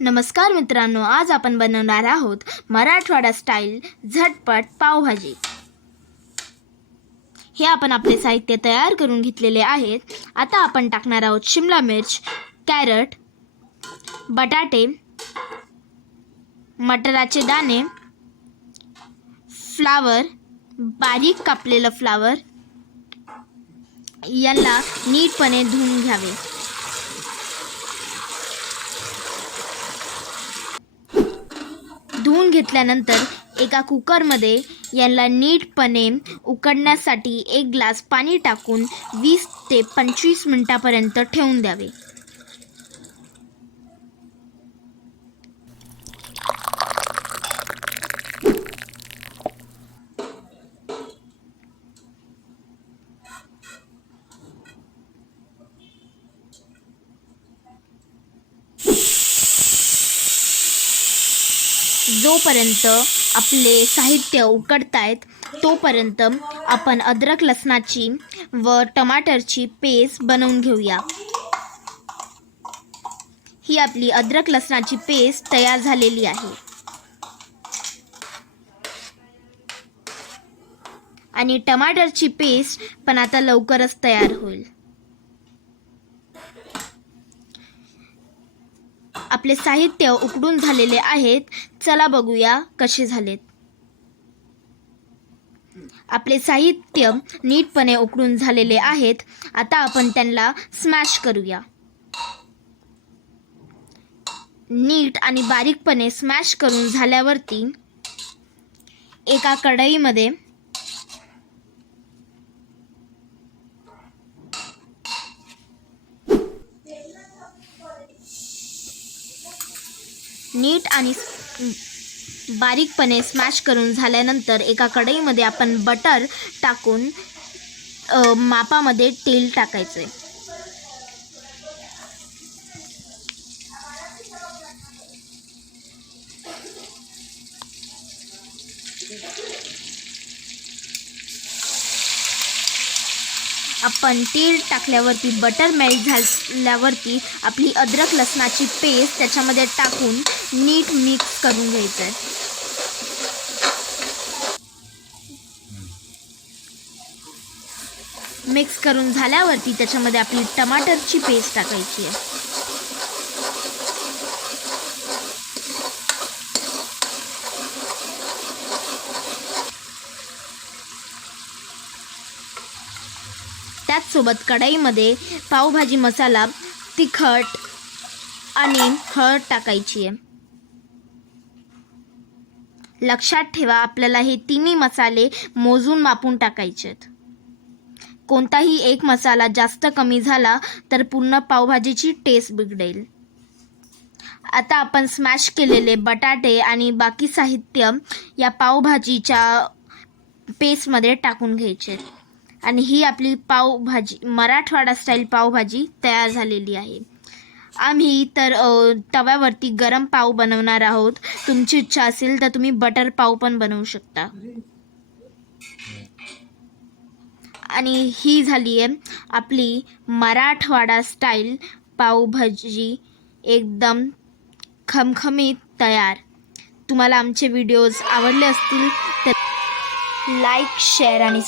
नमस्कार मित्रांनो, आज आपण बनवणार आहोत मराठवाडा स्टाईल झटपट पावभाजी। हे आपण आपले साहित्य तयार करून घेतलेले आहेत। आता आपण टाकणार आहोत शिमला मिर्च, कॅरट, बटाटे, मटाराचे दाणे, फ्लावर, बारीक कापलेलं फ्लावर। याला नीटपणे धुवून घ्यावे। धुवून घेतल्यानंतर एका कुकरमध्ये याला नीटपणे उकडण्यासाठी 1 ग्लास पाणी टाकून 20 ते 25 मिनिटांपर्यंत ठेवून द्यावे। जोपर्यंत आपले साहित्य उकडतायत तोपर्यंत आपण अद्रक लसणाची व टमाटरची पेस्ट बनवून घेऊया। ही आपली अद्रक लसणाची पेस्ट तयार झालेली आहे आणि टमाटरची पेस्ट पण आता लवकरच तयार होईल। आपले साहित्य उकडून झालेले आहेत। चला बघूया कसे झालेत। आपले साहित्य नीटपणे उकडून झालेले आहेत। आता आपण त्यांना स्मॅश करूया। नीट आणि बारीकपणे स्मॅश करून झाल्यावरती एका कढईमध्ये नीट आणि बारीकपणे स्मॅश करून झाल्यानंतर एका कढईमध्ये आपण बटर टाकून मापामध्ये तेल टाकायचे। आपण तेल टाकल्यावरती बटर मेल्ट झाल्यावरती आपली अद्रक लसणाची पेस्ट त्याच्यामध्ये टाकून नीट मिक्स करून घ्यायचं आहे। मिक्स करून झाल्यावरती त्याच्यामध्ये आपली टमाटरची पेस्ट टाकायची आहे। त्याचसोबत कढईमध्ये पावभाजी मसाला, तिखट आणि हळद टाकायची आहे। लक्षात ठेवा, आपल्याला हे तिन्ही मसाले मोजून मापून टाकायचे आहेत। कोणताही एक मसाला जास्त कमी झाला तर पूर्ण पावभाजीची टेस्ट बिघडेल। आता आपण स्मॅश केलेले बटाटे आणि बाकी साहित्य या पावभाजीच्या पेस्टमध्ये टाकून घ्यायचे आणि ही आपली पावभाजी मराठवाडा स्टाईल पावभाजी तयार झालेली आहे। आम्ही तर तव्यावरती गरम पाव बनवणार आहोत। तुमची इच्छा असेल तर तुम्ही बटर पाव पण बनवू शकता। आणि ही झाली आहे आपली मराठवाडा स्टाईल पावभाजी एकदम खमखमीत तयार। तुम्हाला आमचे व्हिडिओज आवडले असतील तर लाईक, शेअर आणि